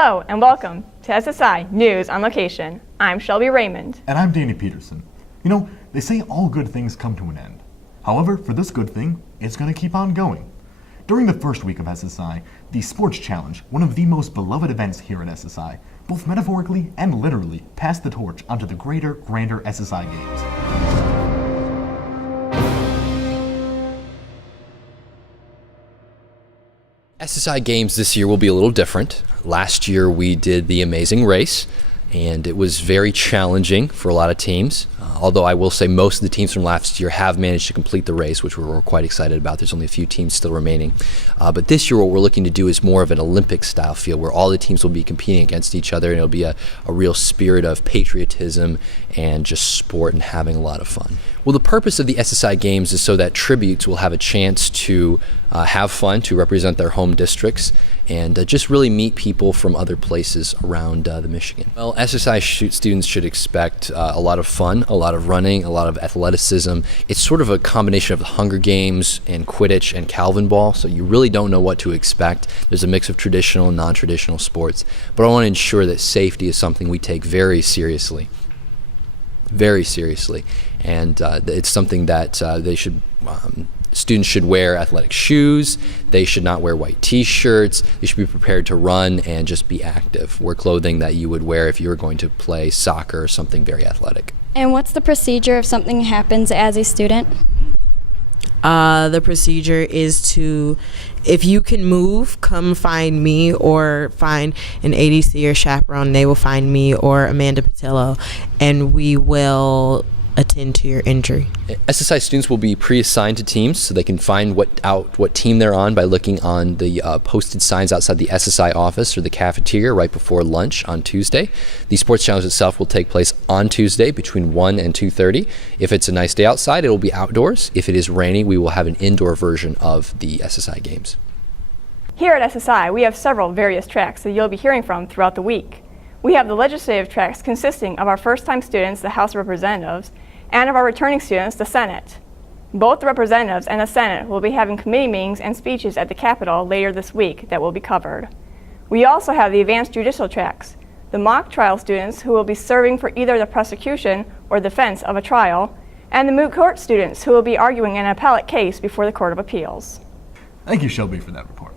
Hello and welcome to SSI News on Location. I'm Shelby Raymond. And I'm Danny Peterson. You know, they say all good things come to an end. However, for this good thing, it's going to keep on going. During the first week of SSI, the Sports Challenge, one of the most beloved events here at SSI, both metaphorically and literally passed the torch onto the greater, grander SSI Games. SSI Games this year will be a little different. Last year we did the Amazing Race, and it was very challenging for a lot of teams. Although I will say most of the teams from last year have managed to complete the race, which we're quite excited about. There's only a few teams still remaining. But this year what we're looking to do is more of an Olympic-style feel where all the teams will be competing against each other, and it'll be a real spirit of patriotism and just sport and having a lot of fun. Well, the purpose of the SSI Games is so that tributes will have a chance to have fun, to represent their home districts, and just really meet people from other places around the Michigan. Well, SSI students should expect a lot of fun, a lot of running, a lot of athleticism. It's sort of a combination of the Hunger Games and Quidditch and Calvin Ball, so you really don't know what to expect. There's a mix of traditional and non-traditional sports, but I want to ensure that safety is something we take very seriously. Very seriously, and it's something that students should wear athletic shoes. They should not wear white t-shirts. They should be prepared to run and just be active. Wear clothing that you would wear if you were going to play soccer or something very athletic. And what's the procedure if something happens as a student? The procedure is to, if you can move, come find me or find an ADC or chaperone. They will find me or Amanda Patillo, and we will attend to your injury. SSI students will be pre-assigned to teams, so they can find what team they're on by looking on the posted signs outside the SSI office or the cafeteria right before lunch on Tuesday. The sports challenge itself will take place on Tuesday between 1 and 2:30. If it's a nice day outside, it will be outdoors. If it is rainy, we will have an indoor version of the SSI Games. Here at SSI, we have several various tracks that you'll be hearing from throughout the week. We have the legislative tracks consisting of our first-time students, the House of Representatives, and of our returning students, the Senate. Both the representatives and the Senate will be having committee meetings and speeches at the Capitol later this week that will be covered. We also have the advanced judicial tracks, the mock trial students who will be serving for either the prosecution or defense of a trial, and the moot court students who will be arguing an appellate case before the Court of Appeals. Thank you, Shelby, for that report.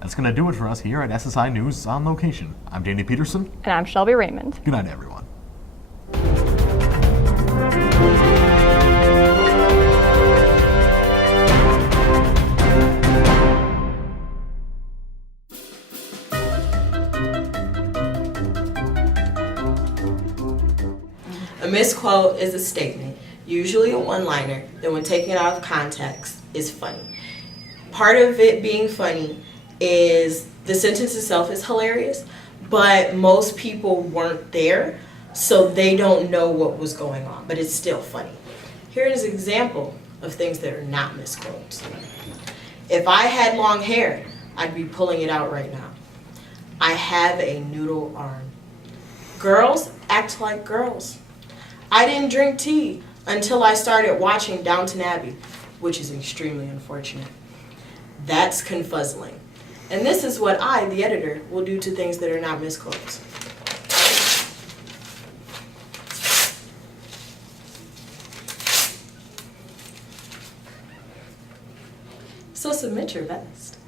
That's going to do it for us here at SSI News on Location. I'm Danny Peterson. And I'm Shelby Raymond. Good night, everyone. A misquote is a statement, usually a one-liner, that when taken out of context is funny. Part of it being funny is the sentence itself is hilarious, but most people weren't there, so they don't know what was going on, but it's still funny. Here is an example of things that are not misquotes. If I had long hair, I'd be pulling it out right now. I have a noodle arm. Girls act like girls. I didn't drink tea until I started watching Downton Abbey, which is extremely unfortunate. That's confuzzling. And this is what I, the editor, will do to things that are not misquotes. So submit your best.